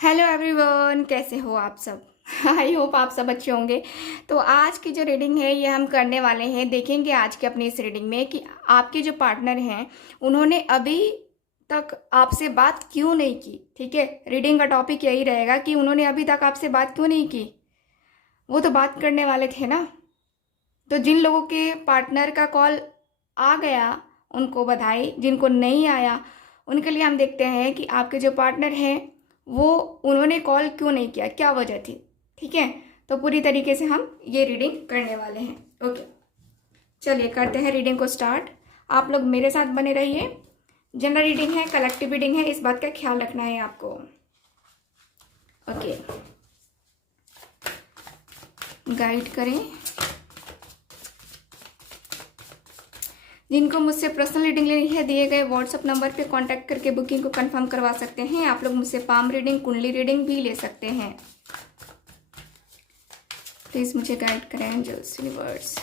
Hello everyone, कैसे हो आप सब। आई होप आप सब अच्छे होंगे। तो आज की जो रीडिंग है ये हम करने वाले हैं। देखेंगे आज के अपनी इस रीडिंग में कि आपके जो पार्टनर हैं उन्होंने अभी तक आपसे बात क्यों नहीं की। ठीक है, रीडिंग का टॉपिक यही रहेगा कि उन्होंने अभी तक आपसे बात क्यों नहीं की। वो तो बात करने वाले थे ना। तो जिन लोगों के पार्टनर का कॉल आ गया उनको बधाई, जिनको नहीं आया उनके लिए हम देखते हैं कि आपके जो पार्टनर हैं वो उन्होंने कॉल क्यों नहीं किया, क्या वजह थी। ठीक है, तो पूरी तरीके से हम ये रीडिंग करने वाले हैं। ओके, चलिए करते हैं रीडिंग को स्टार्ट। आप लोग मेरे साथ बने रहिए। जनरल रीडिंग है, कलेक्टिव रीडिंग है, इस बात का ख्याल रखना है आपको। ओके, गाइड करें। जिनको मुझसे पर्सनल रीडिंग लेनी है दिए गए व्हाट्सअप नंबर पे कांटेक्ट करके बुकिंग को कंफर्म करवा सकते हैं। आप लोग मुझसे पाम रीडिंग, कुंडली रीडिंग भी ले सकते हैं। प्लीज़ मुझे गाइड करें एंजल्स, यूनिवर्स।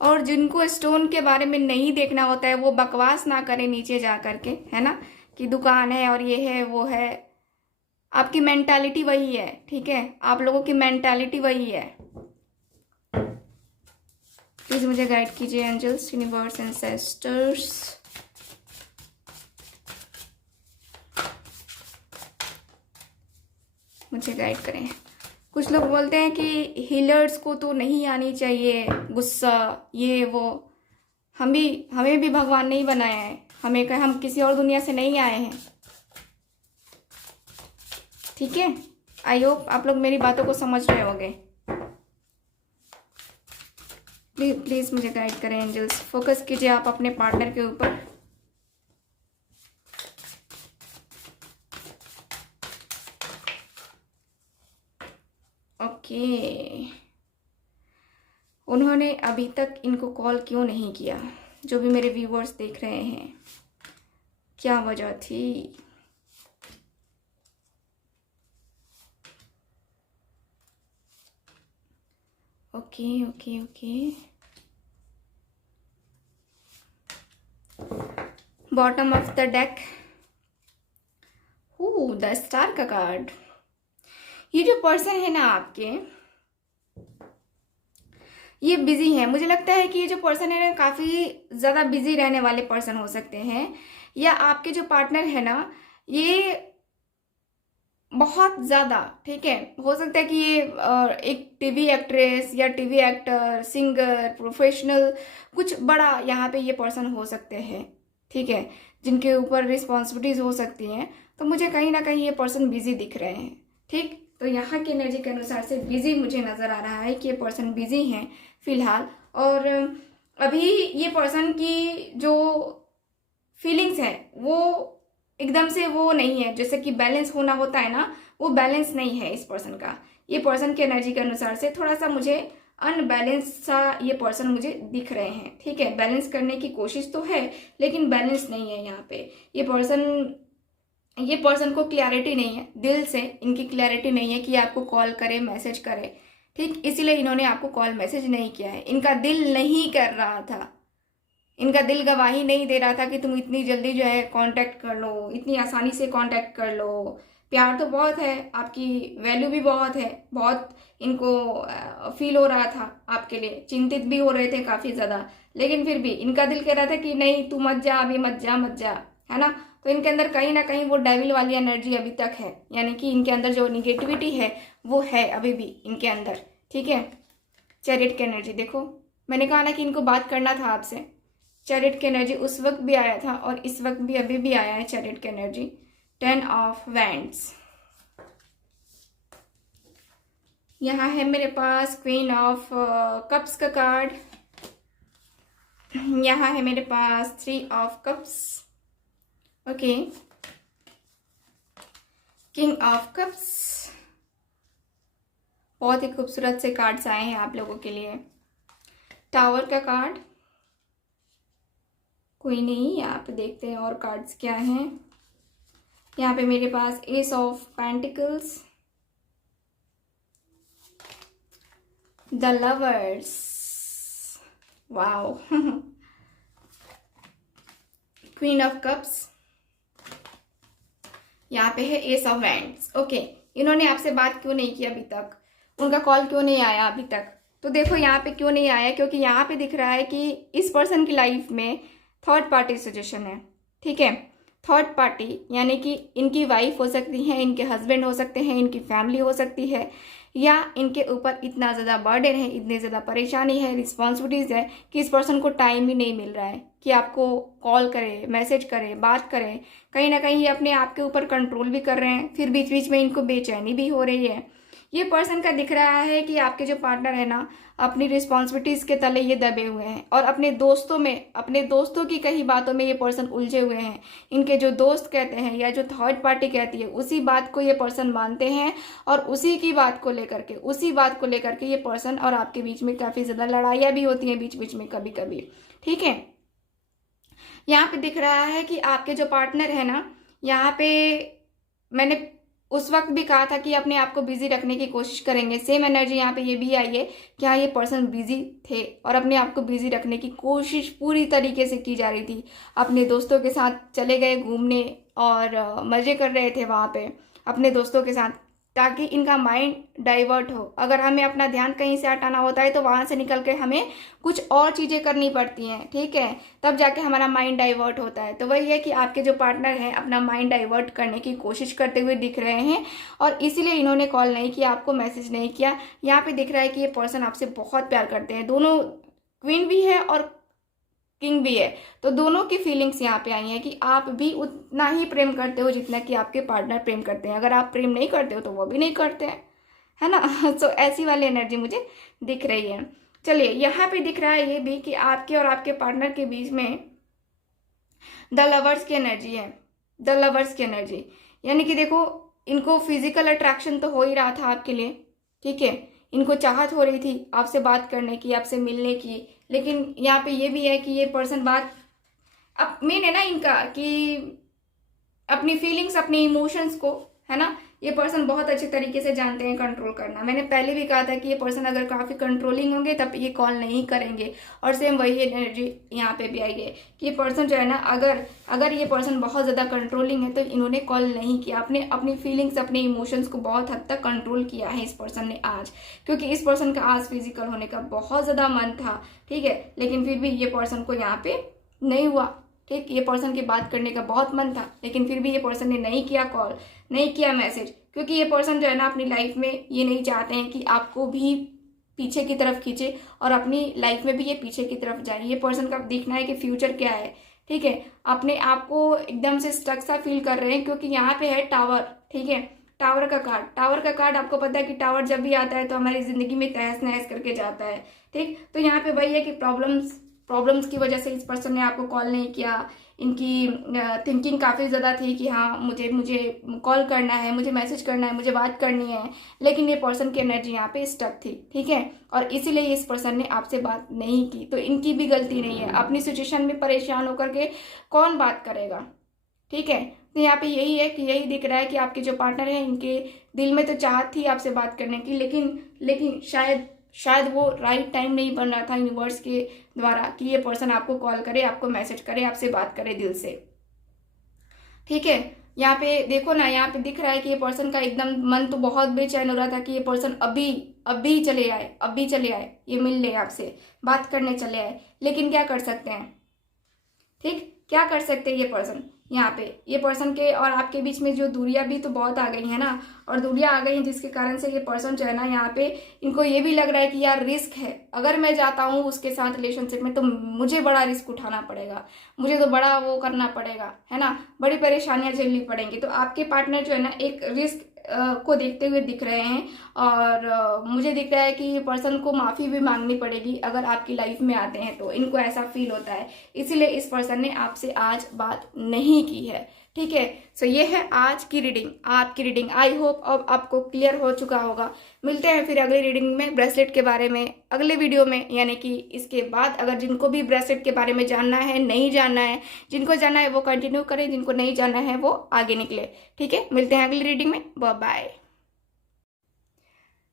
और जिनको स्टोन के बारे में नहीं देखना होता है वो बकवास ना करें नीचे जा करके, है ना, कि दुकान है और ये है वो है। आपकी मेंटालिटी वही है। ठीक है, आप लोगों की मेंटालिटी वही है। प्लीज मुझे गाइड कीजिए एंजल्स, यूनिवर्स, एंसेस्टर्स। मुझे गाइड करें। कुछ लोग बोलते हैं कि हीलर्स को तो नहीं आनी चाहिए गुस्सा, ये वो। हमें भी भगवान नहीं बनाया है। हम किसी और दुनिया से नहीं आए हैं। ठीक है, आई होप आप लोग मेरी बातों को समझ रहे होंगे। प्लीज मुझे गाइड करें एंजल्स। फोकस कीजिए आप अपने पार्टनर के ऊपर। ओके, उन्होंने अभी तक इनको कॉल क्यों नहीं किया। जो भी मेरे व्यूवर्स देख रहे हैं, क्या वजह थी। Okay okay okay, bottom of the deck, the star का कार्ड। ये जो पर्सन है ना आपके, ये बिजी है। मुझे लगता है कि ये जो पर्सन है ना काफी ज्यादा बिजी रहने वाले पर्सन हो सकते हैं। या आपके जो पार्टनर है ना ये बहुत ज्यादा, ठीक है, हो सकता है कि ये एक टीवी एक्ट्रेस या टीवी एक्टर, सिंगर, प्रोफेशनल, कुछ बड़ा यहाँ पे ये पर्सन हो सकते हैं। ठीक है, जिनके ऊपर रिस्पॉन्सिबिलिटीज हो सकती हैं। तो मुझे कहीं ना कहीं ये पर्सन बिजी दिख रहे हैं। ठीक, तो यहाँ की एनर्जी के अनुसार से बिजी मुझे नजर आ रहा है कि ये पर्सन बिजी हैं फिलहाल। और अभी ये पर्सन की जो फीलिंग्स है वो एकदम से वो नहीं है, जैसे कि बैलेंस होना होता है ना, वो बैलेंस नहीं है इस पर्सन का। ये पर्सन की एनर्जी के अनुसार से थोड़ा सा मुझे अनबैलेंस सा ये पर्सन मुझे दिख रहे हैं। ठीक है, बैलेंस करने की कोशिश तो है लेकिन बैलेंस नहीं है यहाँ पे। ये पर्सन को क्लैरिटी नहीं है, दिल से इनकी क्लैरिटी नहीं है कि आपको कॉल करे, मैसेज करे। ठीक, इसीलिए इन्होंने आपको कॉल मैसेज नहीं किया है। इनका दिल नहीं कर रहा था, इनका दिल गवाही नहीं दे रहा था कि तुम इतनी जल्दी जो है कांटेक्ट कर लो, इतनी आसानी से कांटेक्ट कर लो। प्यार तो बहुत है, आपकी वैल्यू भी बहुत है, बहुत इनको फील हो रहा था आपके लिए, चिंतित भी हो रहे थे काफ़ी ज़्यादा। लेकिन फिर भी इनका दिल कह रहा था कि नहीं तू मत जा, अभी मत जा मत जा, है ना। तो इनके अंदर कहीं ना कहीं वो डेविल वाली एनर्जी अभी तक है, यानी कि इनके अंदर जो निगेटिविटी है वो है अभी भी इनके अंदर। ठीक है, चैरियट की एनर्जी देखो, मैंने कहा ना कि इनको बात करना था आपसे। चैरियट की एनर्जी उस वक्त भी आया था और इस वक्त भी अभी भी आया है चैरियट की एनर्जी। 10 ऑफ वैंड्स, यहाँ है मेरे पास क्वीन ऑफ कप्स का कार्ड। यहाँ है मेरे पास 3 of cups. Okay, king of cups. बहुत ही खूबसूरत से कार्ड्स आए हैं आप लोगों के लिए। टावर का कार्ड, कोई नहीं, यहाँ पे देखते हैं और कार्ड्स क्या हैं। यहाँ पे मेरे पास ace of pentacles, the lovers, wow, queen of cups, यहाँ पे है एस ऑफ वैंड्स। ओके, इन्होंने आपसे बात क्यों नहीं की अभी तक, उनका कॉल क्यों नहीं आया अभी तक? तो देखो यहाँ पे क्यों नहीं आया, क्योंकि यहाँ पे दिख रहा है कि इस पर्सन की लाइफ में थर्ड पार्टी सजेशन है। ठीक है, थर्ड पार्टी यानी कि इनकी वाइफ हो सकती है, इनके हस्बैंड हो सकते हैं, इनकी फैमिली हो सकती है, या इनके ऊपर इतना ज़्यादा बर्डन है, इतनी ज़्यादा परेशानी है, रिस्पॉन्सिबिलिटीज़ है कि इस पर्सन को टाइम ही नहीं मिल रहा है कि आपको कॉल करे, मैसेज करे, बात करें। कहीं ना कहीं ये अपने आप के ऊपर कंट्रोल भी कर रहे हैं, फिर बीच बीच में इनको बेचैनी भी हो रही है। ये पर्सन का दिख रहा है कि आपके जो पार्टनर है ना, अपनी रिस्पॉन्सिबिलिटीज़ के तले ये दबे हुए हैं और अपने दोस्तों में, अपने दोस्तों की कई बातों में ये पर्सन उलझे हुए हैं। इनके जो दोस्त कहते हैं या जो थर्ड पार्टी कहती है उसी बात को ये पर्सन मानते हैं और उसी की बात को लेकर के, उसी बात को लेकर के ये पर्सन और आपके बीच में काफ़ी ज़्यादा लड़ाइयाँ भी होती हैं बीच बीच में कभी कभी। ठीक है, यहाँ पे दिख रहा है कि आपके जो पार्टनर है ना, यहाँ पे मैंने उस वक्त भी कहा था कि अपने आप को बिजी रखने की कोशिश करेंगे। सेम एनर्जी यहाँ पे ये भी आई है कि हाँ, ये पर्सन बिजी थे और अपने आप को बिजी रखने की कोशिश पूरी तरीके से की जा रही थी। अपने दोस्तों के साथ चले गए घूमने और मज़े कर रहे थे वहाँ पे अपने दोस्तों के साथ, ताकि इनका माइंड डाइवर्ट हो। अगर हमें अपना ध्यान कहीं से हटाना होता है तो वहाँ से निकल के हमें कुछ और चीज़ें करनी पड़ती हैं। ठीक है, तब जाके हमारा माइंड डाइवर्ट होता है। तो वही है कि आपके जो पार्टनर हैं अपना माइंड डाइवर्ट करने की कोशिश करते हुए दिख रहे हैं और इसीलिए इन्होंने कॉल नहीं किया, आपको मैसेज नहीं किया। यहाँ पे दिख रहा है कि ये पर्सन आपसे बहुत प्यार करते हैं, दोनों क्वीन भी है और किंग भी है, तो दोनों की फीलिंग्स यहाँ पे आई हैं कि आप भी उतना ही प्रेम करते हो जितना कि आपके पार्टनर प्रेम करते हैं। अगर आप प्रेम नहीं करते हो तो वो भी नहीं करते हैं, है ना। तो ऐसी वाली एनर्जी मुझे दिख रही है। चलिए, यहाँ पे दिख रहा है ये भी कि आपके और आपके पार्टनर के बीच में द लवर्स की एनर्जी है। द लवर्स की एनर्जी यानी कि देखो, इनको फिजिकल अट्रैक्शन तो हो ही रहा था आपके लिए। ठीक है, इनको चाहत हो रही थी आपसे बात करने की, आपसे मिलने की, लेकिन यहाँ पे ये भी है कि ये पर्सन बात, अब मेन है ना इनका कि अपनी फीलिंग्स, अपने इमोशंस को, है ना, ये पर्सन बहुत अच्छे तरीके से जानते हैं कंट्रोल करना। मैंने पहले भी कहा था कि ये पर्सन अगर काफ़ी कंट्रोलिंग होंगे तब ये कॉल नहीं करेंगे, और सेम वही एनर्जी यहाँ पे भी आई है कि ये पर्सन जो है ना, अगर ये पर्सन बहुत ज़्यादा कंट्रोलिंग है तो इन्होंने कॉल नहीं किया। आपने अपनी फीलिंग्स, अपने इमोशंस को बहुत हद तक कंट्रोल किया है इस पर्सन ने आज, क्योंकि इस पर्सन का आज फिजिकल होने का बहुत ज़्यादा मन था। ठीक है, लेकिन फिर भी ये पर्सन को यहाँ पे नहीं हुआ। ठीक, ये पर्सन की बात करने का बहुत मन था, लेकिन फिर भी ये पर्सन ने नहीं किया कॉल, नहीं किया मैसेज, क्योंकि ये पर्सन जो है ना अपनी लाइफ में ये नहीं चाहते हैं कि आपको भी पीछे की तरफ खींचे और अपनी लाइफ में भी ये पीछे की तरफ जाए। ये पर्सन का देखना है कि फ्यूचर क्या है। ठीक है, अपने आप को एकदम से स्टक सा फील कर रहे हैं, क्योंकि यहाँ पे है टावर। ठीक है, टावर का कार्ड, टावर का कार्ड आपको पता है कि टावर जब भी आता है तो हमारी जिंदगी में तहस नहस करके जाता है। ठीक, तो यहाँ पे वही है कि प्रॉब्लम्स की वजह से इस पर्सन ने आपको कॉल नहीं किया। इनकी थिंकिंग काफ़ी ज़्यादा थी कि हाँ, मुझे कॉल करना है, मुझे मैसेज करना है, मुझे बात करनी है, लेकिन ये पर्सन की एनर्जी यहाँ पे स्टक थी। ठीक है, और इसीलिए इस पर्सन ने आपसे बात नहीं की। तो इनकी भी गलती नहीं है, अपनी सिचुएशन में परेशान होकर के कौन बात करेगा। ठीक है, तो यहाँ पे यही है कि यही दिख रहा है कि आपके जो पार्टनर हैं इनके दिल में तो चाहत थी आपसे बात करने की, लेकिन शायद वो राइट टाइम नहीं बन रहा था यूनिवर्स के द्वारा कि ये पर्सन आपको कॉल करे, आपको मैसेज करे, आपसे बात करे दिल से। ठीक है, यहाँ पे देखो ना, यहाँ पे दिख रहा है कि ये पर्सन का एकदम मन तो बहुत बेचैन हो रहा था कि ये पर्सन अभी चले आए, ये मिल ले आपसे, बात करने चले आए, लेकिन क्या कर सकते हैं। ठीक, क्या कर सकते हैं ये पर्सन, यहाँ पे ये पर्सन के और आपके बीच में जो दूरियां भी तो बहुत आ गई है ना, और दूरियां आ गई हैं जिसके कारण से ये पर्सन जो है ना, यहाँ पे इनको ये भी लग रहा है कि यार रिस्क है, अगर मैं जाता हूँ उसके साथ रिलेशनशिप में तो मुझे बड़ा रिस्क उठाना पड़ेगा, मुझे तो बड़ा वो करना पड़ेगा, है ना, बड़ी परेशानियां झेलनी पड़ेंगी। तो आपके पार्टनर जो है ना एक रिस्क को देखते हुए दिख रहे हैं, और मुझे दिख रहा है कि ये पर्सन को माफ़ी भी मांगनी पड़ेगी अगर आपकी लाइफ में आते हैं तो, इनको ऐसा फील होता है, इसीलिए इस पर्सन ने आपसे आज बात नहीं की है। ठीक है, सो ये है आज की रीडिंग, आपकी रीडिंग। आई होप अब आपको क्लियर हो चुका होगा। मिलते हैं फिर अगली रीडिंग में ब्रेसलेट के बारे में अगले वीडियो में, यानी कि इसके बाद। अगर जिनको भी ब्रेसलेट के बारे में जानना है, नहीं जानना है, जिनको जानना है वो कंटिन्यू करें, जिनको नहीं जानना है वो आगे निकले। ठीक है, मिलते हैं अगली रीडिंग में, बाय बाय।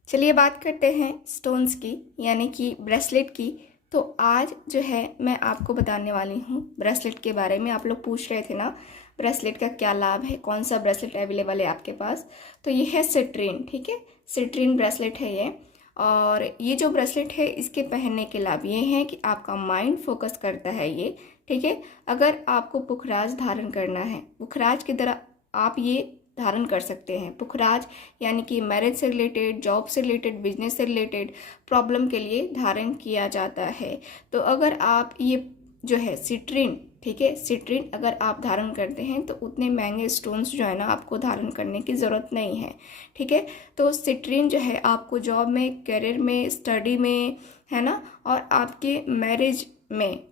चलिए बात करते हैं स्टोन्स की, यानी कि ब्रेसलेट की। तो आज जो है मैं आपको बताने वाली हूँ ब्रेसलेट के बारे में। आप लोग पूछ रहे थे ना ब्रेसलेट का क्या लाभ है, कौन सा ब्रेसलेट अवेलेबल है आपके पास। तो ये है सिट्रीन, ठीक है, सिट्रीन ब्रेसलेट है ये। और ये जो ब्रेसलेट है इसके पहनने के लाभ ये हैं कि आपका माइंड फोकस करता है ये, ठीक है। अगर आपको पुखराज धारण करना है, पुखराज की तरह आप ये धारण कर सकते हैं। पुखराज यानी कि मैरिज से रिलेटेड, जॉब से रिलेटेड, बिजनेस से रिलेटेड प्रॉब्लम के लिए धारण किया जाता है। तो अगर आप ये जो है सिट्रीन, ठीक है, सिट्रीन अगर आप धारण करते हैं तो उतने महंगे स्टोन्स जो है ना आपको धारण करने की ज़रूरत नहीं है, ठीक है। तो सिट्रीन जो है आपको जॉब में, करियर में, स्टडी में, है ना, और आपके मैरिज में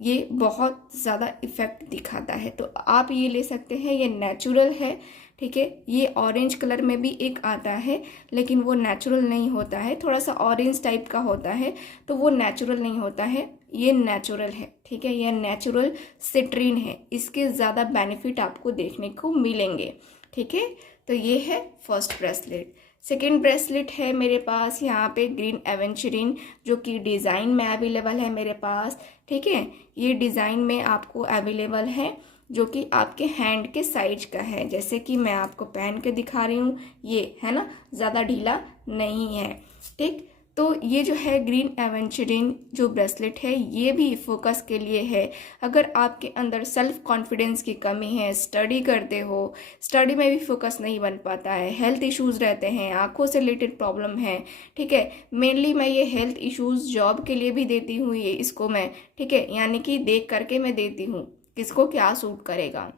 ये बहुत ज़्यादा इफ़ेक्ट दिखाता है। तो आप ये ले सकते हैं, ये नेचुरल है, ठीक है। ये ऑरेंज कलर में भी एक आता है लेकिन वो नेचुरल नहीं होता है, थोड़ा सा ऑरेंज टाइप का होता है, तो वो नेचुरल नहीं होता है। ये नेचुरल है, ठीक है, ये नेचुरल सिट्रीन है। इसके ज़्यादा बेनिफिट आपको देखने को मिलेंगे, ठीक है। तो ये है फर्स्ट ब्रेसलेट। सेकेंड ब्रेसलेट है मेरे पास यहाँ पे ग्रीन एवेंचुरिन, जो कि डिज़ाइन में अवेलेबल है मेरे पास, ठीक है। ये डिज़ाइन में आपको अवेलेबल है, जो कि आपके हैंड के साइज का है, जैसे कि मैं आपको पहन के दिखा रही हूँ, ये है ना, ज़्यादा ढीला नहीं है, ठीक। तो ये जो है ग्रीन एवेंचुरिन जो ब्रेसलेट है ये भी फोकस के लिए है। अगर आपके अंदर सेल्फ कॉन्फिडेंस की कमी है, स्टडी करते हो, स्टडी में भी फोकस नहीं बन पाता है, हेल्थ इश्यूज़ रहते हैं, आंखों से रिलेटेड प्रॉब्लम है, ठीक है। मेनली मैं ये हेल्थ इश्यूज़ जॉब के लिए भी देती हूँ, ये इसको मैं, ठीक है, यानी कि देख करके मैं देती हूँ किसको क्या सूट करेगा,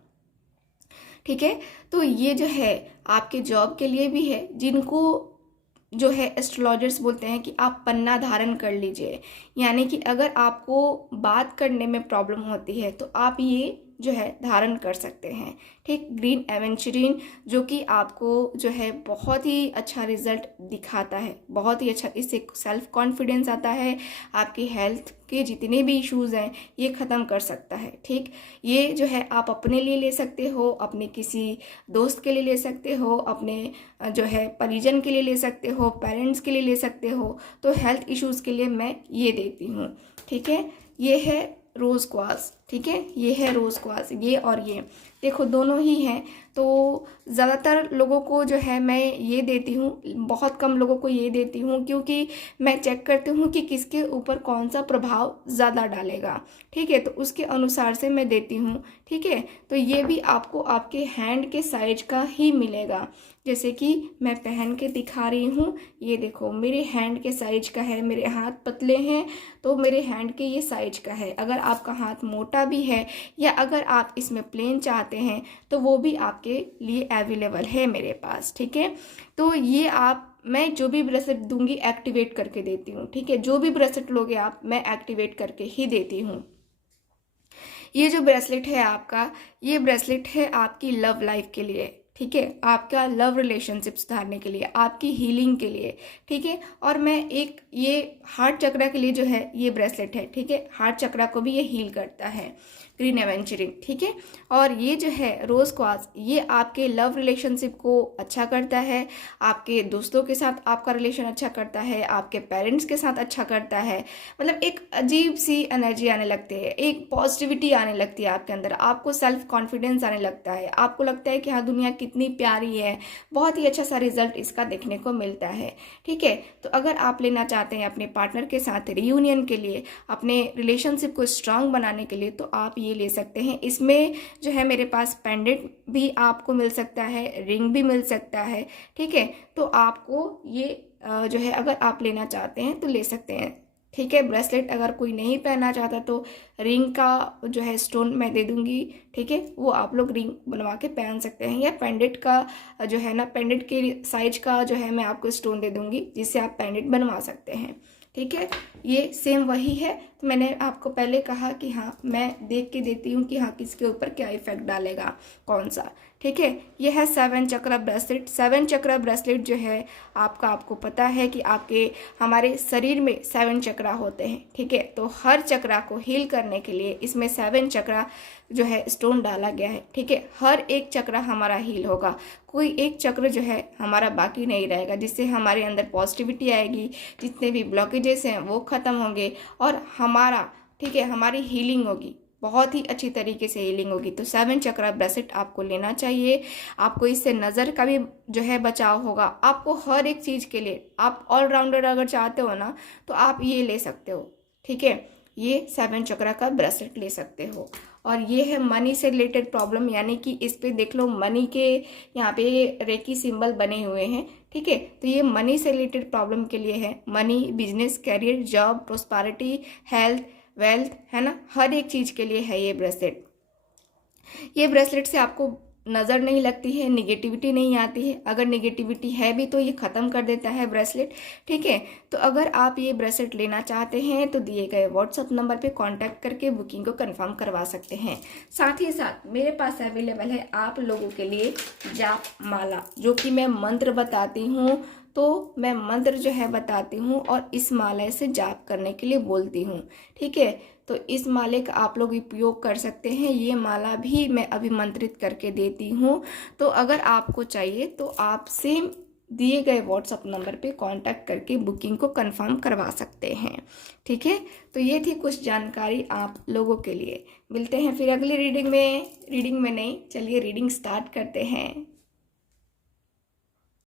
ठीक है। तो ये जो है आपके जॉब के लिए भी है, जिनको जो है एस्ट्रोलॉजर्स बोलते हैं कि आप पन्ना धारण कर लीजिए, यानी कि अगर आपको बात करने में प्रॉब्लम होती है तो आप ये जो है धारण कर सकते हैं, ठीक। ग्रीन एवेंचुरिन जो कि आपको जो है बहुत ही अच्छा रिजल्ट दिखाता है, बहुत ही अच्छा, इससे सेल्फ कॉन्फिडेंस आता है, आपकी हेल्थ के जितने भी इश्यूज़ हैं ये ख़त्म कर सकता है, ठीक। ये जो है आप अपने लिए ले सकते हो, अपने किसी दोस्त के लिए ले सकते हो, अपने जो है परिजन के लिए ले सकते हो, पेरेंट्स के लिए ले सकते हो। तो हेल्थ इश्यूज़ के लिए मैं ये देती हूँ, ठीक है। ये है रोज़ क्वार्ट्ज, ठीक है, ये है रोज़ क्वार्ट्ज, ये और ये देखो दोनों ही हैं। तो ज़्यादातर लोगों को जो है मैं ये देती हूँ, बहुत कम लोगों को ये देती हूँ, क्योंकि मैं चेक करती हूँ कि किसके ऊपर कौन सा प्रभाव ज़्यादा डालेगा, ठीक है, तो उसके अनुसार से मैं देती हूँ, ठीक है। तो ये भी आपको आपके हैंड के साइज का ही मिलेगा, जैसे कि मैं पहन के दिखा रही हूँ, ये देखो मेरे हैंड के साइज का है, मेरे हाथ पतले हैं तो मेरे हैंड के ये साइज का है। अगर आपका हाथ मोटा भी है या अगर आप इसमें प्लेन चाहते हैं तो वो भी आपके लिए अवेलेबल है मेरे पास, ठीक है। तो ये आप, मैं जो भी ब्रेसलेट दूंगी एक्टिवेट करके देती हूँ, ठीक है, जो भी ब्रेसलेट लोगे आप मैं एक्टिवेट करके ही देती हूँ। ये जो ब्रेसलेट है आपका, ये ब्रेसलेट है आपकी लव लाइफ के लिए, ठीक है, आपका लव रिलेशनशिप सुधारने के लिए, आपकी हीलिंग के लिए, ठीक है। और मैं एक ये हार्ट चक्रा के लिए जो है ये ब्रेसलेट है, ठीक है, हार्ट चक्रा को भी ये हील करता है, ग्रीन एवेंचुरिन, ठीक है। और ये जो है रोज़ क्वार्ट्ज, ये आपके लव रिलेशनशिप को अच्छा करता है, आपके दोस्तों के साथ आपका रिलेशन अच्छा करता है, आपके पेरेंट्स के साथ अच्छा करता है, मतलब एक अजीब सी एनर्जी आने लगती है, एक पॉजिटिविटी आने लगती है आपके अंदर, आपको सेल्फ कॉन्फिडेंस आने लगता है, आपको लगता है कि हाँ दुनिया कितनी प्यारी है। बहुत ही अच्छा सा रिजल्ट इसका देखने को मिलता है, ठीक है। तो अगर आप लेना चाहते हैं अपने पार्टनर के साथ रियूनियन के लिए, अपने रिलेशनशिप को स्ट्रांग बनाने के लिए, तो आप ये ले सकते हैं। इसमें जो है मेरे पास पेंडेंट भी आपको मिल सकता है, रिंग भी मिल सकता है, ठीक है। तो आपको ये जो है अगर आप लेना चाहते हैं तो ले सकते हैं, ठीक है। ब्रेसलेट अगर कोई नहीं पहनना चाहता तो रिंग का जो है स्टोन मैं दे दूंगी, ठीक है, वो आप लोग रिंग बनवा के पहन सकते हैं, या पेंडेंट का जो है ना, पेंडेंट के साइज का जो है मैं आपको स्टोन दे दूंगी जिससे आप पेंडेंट बनवा सकते हैं, ठीक है। ये सेम वही है। तो मैंने आपको पहले कहा कि हाँ मैं देख के देती हूँ कि हाँ किसके ऊपर क्या इफेक्ट डालेगा कौन सा, ठीक है। ये है 7 चक्रा ब्रेसलेट। 7 चक्रा ब्रेसलेट जो है आपको पता है कि आपके हमारे शरीर में 7 चक्रा होते हैं, ठीक है। तो हर चक्रा को हील करने के लिए इसमें 7 चक्रा जो है स्टोन डाला गया है, ठीक है। हर एक चक्रा हमारा हील होगा, कोई एक चक्र जो है हमारा बाकी नहीं रहेगा, जिससे हमारे अंदर पॉजिटिविटी आएगी, जितने भी ब्लॉकेजेस हैं वो ख़त्म होंगे और हमारा, ठीक है, हमारी हीलिंग होगी। बहुत ही अच्छी तरीके से हीलिंग होगी। तो 7 चक्रा ब्रेसलेट आपको लेना चाहिए। आपको इससे नज़र का भी जो है बचाव होगा। आपको हर एक चीज़ के लिए, आप ऑलराउंडर अगर चाहते हो ना तो आप ये ले सकते हो, ठीक है। ये 7 चक्रा का ब्रेसलेट ले सकते हो। और ये है मनी से रिलेटेड प्रॉब्लम, यानी कि इस पे देख लो मनी के यहाँ पे रेकी सिंबल बने हुए हैं, ठीक है। तो ये मनी से रिलेटेड प्रॉब्लम के लिए है। Money, business, career, job, prosperity, health, wealth, है ना, हर एक चीज़ के लिए है ये ब्रेसलेट। ये ब्रेसलेट से आपको नज़र नहीं लगती है, निगेटिविटी नहीं आती है। अगर निगेटिविटी है भी तो ये ख़त्म कर देता है ब्रेसलेट, ठीक है। तो अगर आप ये ब्रेसलेट लेना चाहते हैं तो दिए गए व्हाट्सअप नंबर पे कांटेक्ट करके बुकिंग को कंफर्म करवा सकते हैं। साथ ही साथ मेरे पास अवेलेबल है आप लोगों के लिए जाप माला, जो कि मैं मंत्र बताती हूँ। तो मैं मंत्र जो है बताती हूँ और इस माला से जाप करने के लिए बोलती हूँ, ठीक है। तो इस माले का आप लोग उपयोग कर सकते हैं। ये माला भी मैं अभिमंत्रित करके देती हूँ। तो अगर आपको चाहिए तो आप सेम दिए गए व्हाट्सअप नंबर पे कांटेक्ट करके बुकिंग को कंफर्म करवा सकते हैं, ठीक है। तो ये थी कुछ जानकारी आप लोगों के लिए। मिलते हैं फिर अगली रीडिंग में नहीं, चलिए रीडिंग स्टार्ट करते हैं।